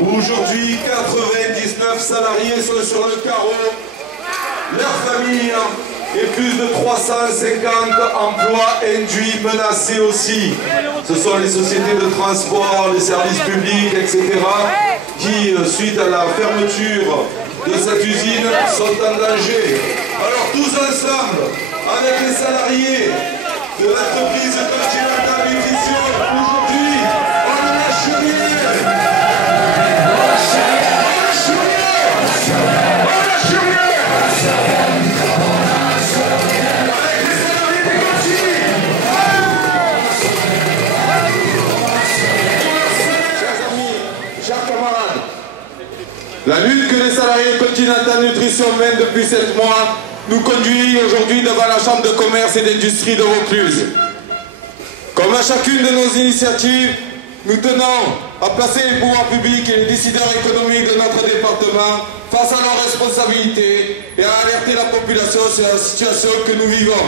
Aujourd'hui, 99 salariés sont sur le carreau. Leur famille et plus de 350 emplois induits, menacés aussi. Ce sont les sociétés de transport, les services publics, etc. qui, suite à la fermeture de cette usine, sont en danger. Alors tous ensemble, avec les salariés de l'entreprise Continental Nutrition, aujourd'hui, on ne lâche rien. La lutte que les salariés Continental Nutrition mènent depuis 7 mois nous conduit aujourd'hui devant la Chambre de commerce et d'industrie de Vaucluse. Comme à chacune de nos initiatives, nous tenons à placer les pouvoirs publics et les décideurs économiques de notre département face à leurs responsabilités et à alerter la population sur la situation que nous vivons.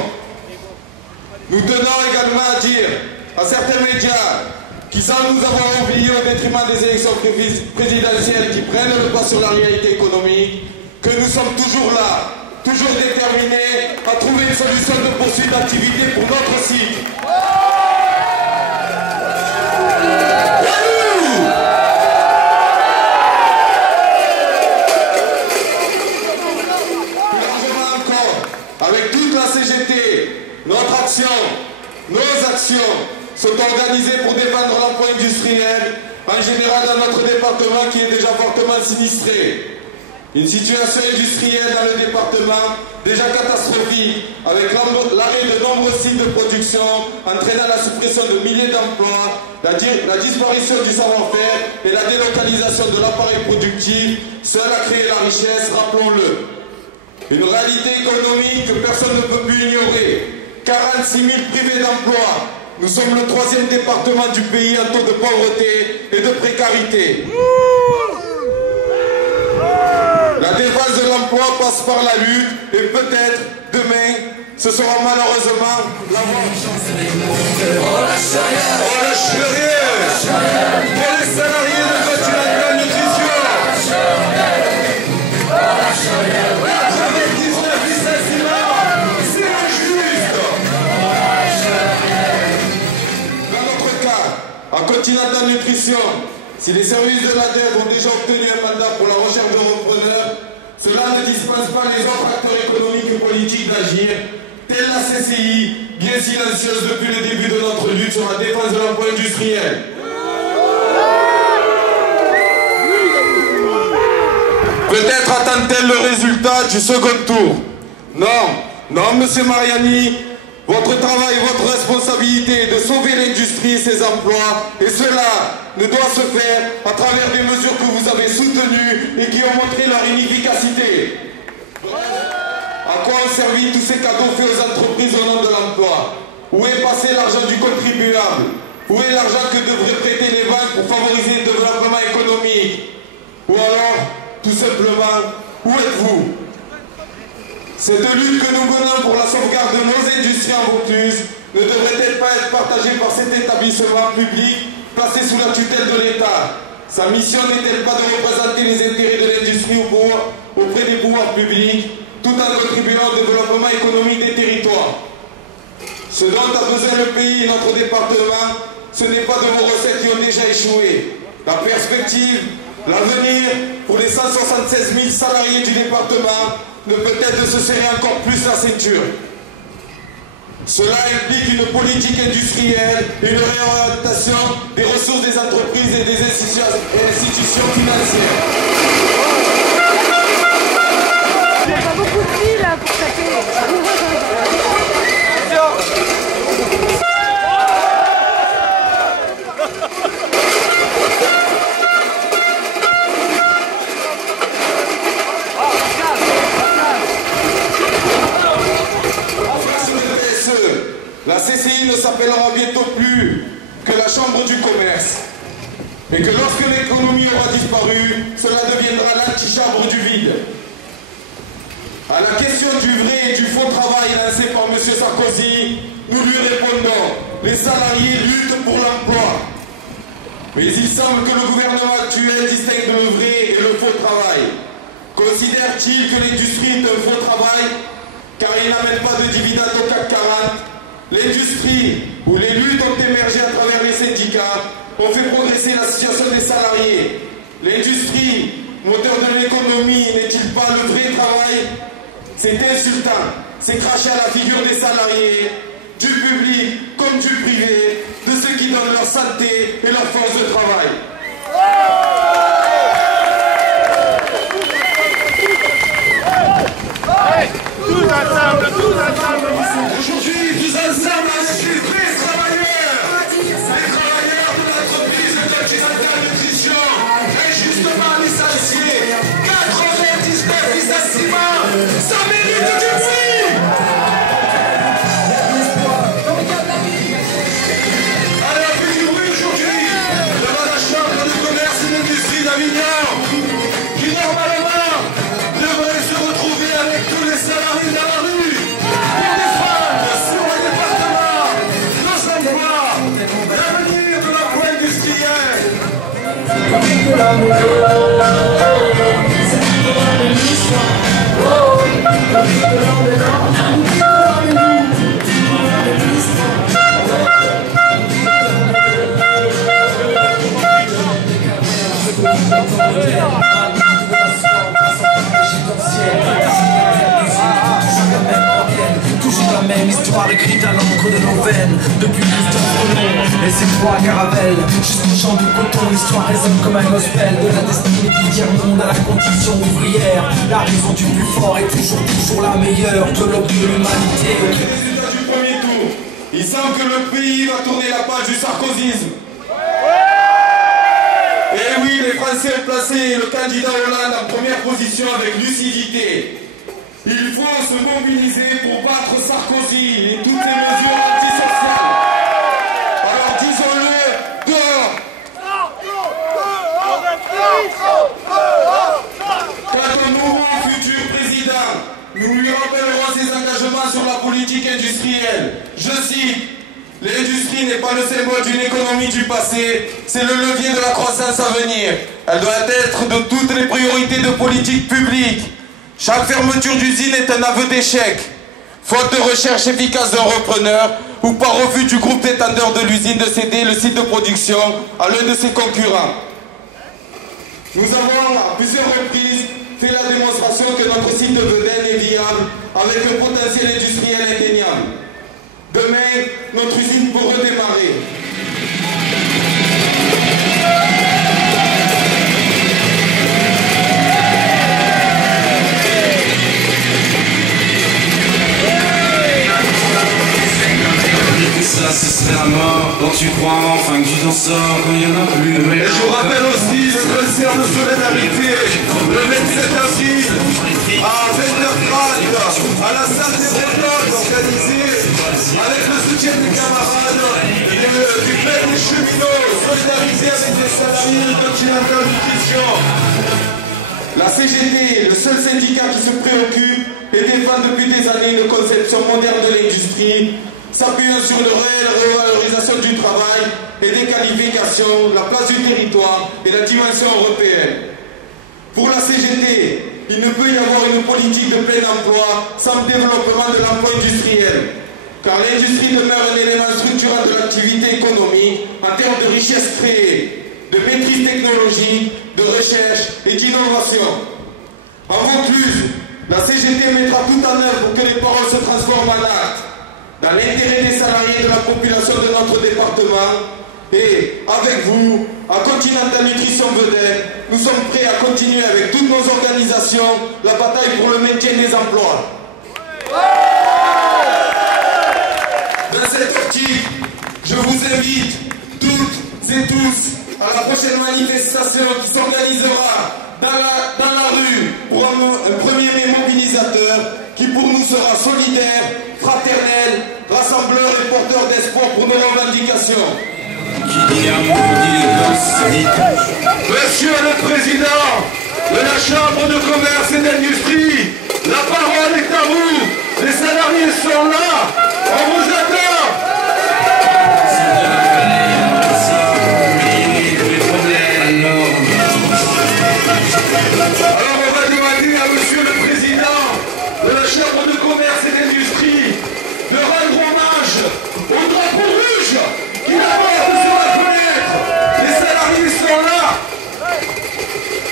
Nous tenons également à dire à certains médias qui, sans nous avoir oubliés au détriment des élections présidentielles qui prennent le pas sur la réalité économique, que nous sommes toujours là, toujours déterminés à trouver une solution de poursuite d'activité pour notre site. Plus largement encore, avec toute la CGT, notre action, nos actions sont organisées pour défendre l'emploi industriel, en général dans notre département qui est déjà fortement sinistré. Une situation industrielle dans le département déjà catastrophique, avec l'arrêt de nombreux sites de production, entraînant la suppression de milliers d'emplois, la disparition du savoir-faire et la délocalisation de l'appareil productif, seul à créer la richesse, rappelons-le. Une réalité économique que personne ne peut plus ignorer. 46 000 privés d'emploi. Nous sommes le 3e département du pays en taux de pauvreté et de précarité. La défense de l'emploi passe par la lutte et peut-être demain, ce sera malheureusement la voie. On lâche rien. Pour les salariés de Continental Nutrition. On lâche rien. 99 licenciements, c'est injuste. Dans notre cas, à Continental Nutrition, si les services de l'ADEV ont déjà obtenu un mandat pour la recherche de repreneurs, cela ne dispense pas les autres acteurs économiques et politiques d'agir, telle la CCI, bien silencieuse depuis le début de notre lutte sur la défense de l'emploi industriel. Peut-être attend-elle le résultat du second tour. Non, monsieur Mariani, votre travail, votre responsabilité est de sauver l'industrie et ses emplois, et cela ne doit se faire à travers des mesures que vous avez soutenues et qui ont montré leur inefficacité. À quoi ont servi tous ces cadeaux faits aux entreprises au nom de l'emploi? Où est passé l'argent du contribuable? Où est l'argent que devraient prêter les banques pour favoriser le développement économique? Ou alors, tout simplement, où êtes-vous? Cette lutte que nous menons pour la sauvegarde de nos industries en Vaucluse ne devrait-elle pas être partagée par cet établissement public placé sous la tutelle de l'État? Sa mission n'est-elle pas de représenter les intérêts de l'industrie auprès des pouvoirs publics, tout en contribuant au développement économique des territoires? Ce dont a besoin le pays et notre département, ce n'est pas de vos recettes qui ont déjà échoué. La perspective, l'avenir pour les 176 000 salariés du département ne peut être de se serrer encore plus la ceinture. Cela implique une politique industrielle, une réorientation des ressources des entreprises et des institutions financières. Il n'y a pas beaucoup de filles là pour taper. La CCI ne s'appellera bientôt plus que la Chambre du commerce. Et que lorsque l'économie aura disparu, cela deviendra l'antichambre du vide. À la question du vrai et du faux travail lancé par M. Sarkozy, nous lui répondons, les salariés luttent pour l'emploi. Mais il semble que le gouvernement actuel distingue considère-t-il que l'industrie est un faux travail car il n'amène pas de dividendes au CAC 40? L'industrie, où les luttes ont émergé à travers les syndicats, ont fait progresser la situation des salariés. L'industrie, moteur de l'économie, n'est-il pas le vrai travail? C'est insultant, c'est cracher à la figure des salariés, du public comme du privé, de ceux qui donnent leur santé et leur force de travail. Tous ensemble, tous ensemble. Aujourd'hui, tous ensemble avec les vrais travailleurs, les travailleurs de l'entreprise Continental Nutrition, injustement licenciés, 99 licenciements, ça mérite du bruit. Allez, on fait du bruit aujourd'hui devant la Chambre de commerce et d'industrie d'Avignon, qui normalement devrait se retrouver avec tous les salariés dans la rue pour défendre sur le département nos emplois, l'avenir de l'emploi industriel. Toujours la même histoire écrite à l'encre de nos veines. Depuis Christophe Colomb et ses trois caravelles jusqu'au champ du coton, l'histoire résonne comme un gospel de la destinée du tiers-monde à la condition ouvrière. La raison du plus fort est toujours la meilleure de l'aube de l'humanité. Résultat du premier tour, il semble que le pays va tourner la page du sarkozysme. Et oui, les Français ont placé le candidat Hollande en première position avec lucidité. Il faut se mobiliser pour battre Sarkozy et toutes les mesures antisociales. Alors disons-le, dehors. Quant au nouveau futur président, nous lui rappellerons ses engagements sur la politique industrielle. Je cite: l'industrie n'est pas le symbole d'une économie du passé, c'est le levier de la croissance à venir. Elle doit être de toutes les priorités de politique publique. Chaque fermeture d'usine est un aveu d'échec. Faute de recherche efficace d'un repreneur ou par refus du groupe détenteur de l'usine de céder le site de production à l'un de ses concurrents. Nous avons à plusieurs reprises fait la démonstration que notre site de Vedène est viable avec un potentiel industriel indéniable. Demain, notre usine peut redémarrer. Ça, ce serait la mort. Donc tu crois enfin que tu t'en sors quand il y en a plus. Et je vous rappelle aussi le concert de solidarité le 27 avril à 20h30 à la salle des Bretonnes, organisé avec le soutien des camarades du maître des cheminots, solidarisé avec les salariés de Continental Nutrition. La CGT, le seul syndicat qui se préoccupe et défend depuis des années une conception moderne de l'industrie, s'appuyant sur la réelle revalorisation du travail et des qualifications, la place du territoire et la dimension européenne. Pour la CGT, il ne peut y avoir une politique de plein emploi sans développement de l'emploi industriel, car l'industrie demeure un élément structurant de l'activité économique en termes de richesse créée, de maîtrise technologique, de recherche et d'innovation. En conclusion, la CGT mettra tout en œuvre pour que les paroles se transforment en actes, dans l'intérêt des salariés de la population de notre département. Et avec vous, à Continental Nutrition Vedène, nous sommes prêts à continuer avec toutes nos organisations la bataille pour le maintien des emplois. Dans cette optique, je vous invite toutes et tous à la prochaine manifestation qui s'organisera dans la rue pour un premier mai mobilisateur qui pour nous sera solidaire, fraternel, rassembleur et porteur d'espoir pour nos revendications. Monsieur le Président de la Chambre de commerce et d'industrie, la parole est à vous. Les salariés sont là. On vous attend. Alors on va demander à Monsieur le Chambre de commerce et d'industrie de rendre hommage au drapeau rouge qui l'apporte sur la fenêtre. Les salariés sont là.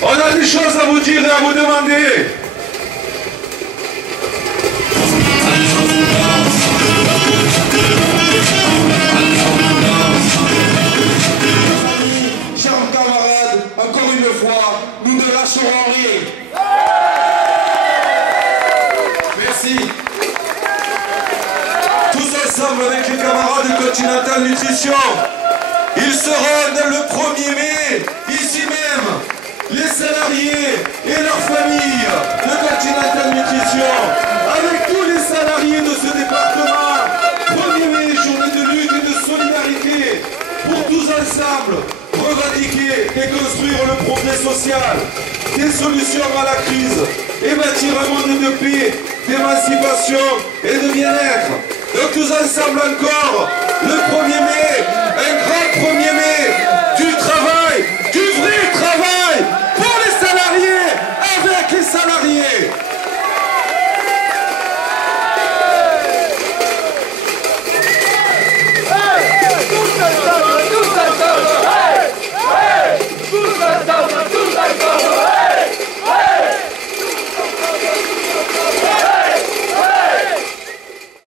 On a des choses à vous dire et à vous demander. Chers camarades, encore une fois, nous ne lâcherons rien. Merci. Tous ensemble avec les camarades de Continental Nutrition, ils seront dès le 1er mai, ici même, les salariés et leurs familles de Continental Nutrition, avec tous les salariés de ce département. 1er mai, journée de lutte et de solidarité, pour tous ensemble revendiquer et construire le progrès social, des solutions à la crise et bâtir un monde de paix, d'émancipation et de bien-être. Donc tous ensemble encore, le 1er mai, un grand 1er mai,